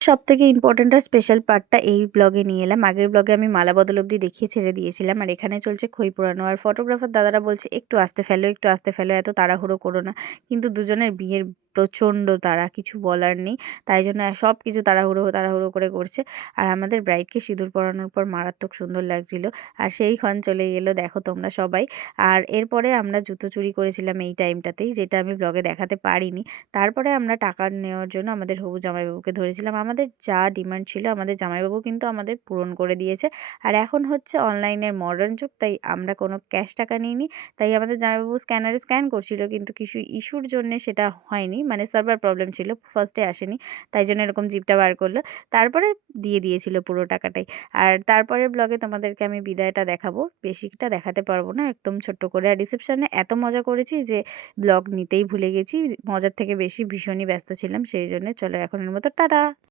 সবথেকে ইম্পোর্টেন্ট আর স্পেশাল পার্টটা এই ব্লগে নিয়ে এলাম। আগের ব্লগে আমি মালা বদল অবধি দেখিয়ে ছেড়ে দিয়েছিলাম, আর এখানে চলছে খই পোড়ানো। আর ফটোগ্রাফার দাদারা বলছে একটু আস্তে ফেলো, একটু আস্তে ফেলো, এত তাড়াহুড়ো করো না। কিন্তু দুজনের বিয়ের প্রচণ্ড তাড়া, কিছু বলার নেই। তাই জন্য সব কিছু তাড়াহুড়ো তাড়াহুড়ো করে করছে। আর আমাদের ব্রাইডকে সিঁদুর পরানোর পর মারাত্মক সুন্দর লাগছিল। আর সেই ক্ষণ চলেই এলো, দেখো তোমরা সবাই। আর এরপরে আমরা জুতো চুরি করেছিলাম এই টাইমটাতেই, যেটা আমি ব্লগে দেখাতে পারিনি। তারপরে আমরা টাকা নেওয়ার জন্য আমাদের হবু জামাইবাবুকে ধরেছিলাম। আমাদের যা ডিমান্ড ছিল আমাদের জামাইবাবু কিন্তু আমাদের পূরণ করে দিয়েছে। আর এখন হচ্ছে অনলাইনের মডার্ন যুগ, তাই আমরা কোনো ক্যাশ টাকা নিইনি। তাই আমাদের জামাইবাবু স্ক্যানারে স্ক্যান করছিল, কিন্তু কিছু ইস্যুর জন্যে সেটা হয়নি, মানে সার্ভার প্রবলেম ছিল, ফার্স্টে আসেনি। তাই জন্য এরকম জিপটা বার করলো। তারপরে দিয়ে দিয়েছিল পুরো টাকাটাই। আর তারপরে ব্লগে তোমাদেরকে আমি বিদায়টা দেখাবো, বেশিটা দেখাতে পারবো না, একদম ছোট্ট করে। আর রিসেপশনে এত মজা করেছি যে ব্লগ নিতেই ভুলে গেছি। মজার থেকে বেশি ভীষণই ব্যস্ত ছিলাম, সেই জন্য। চলো এখনের মতো টাটা।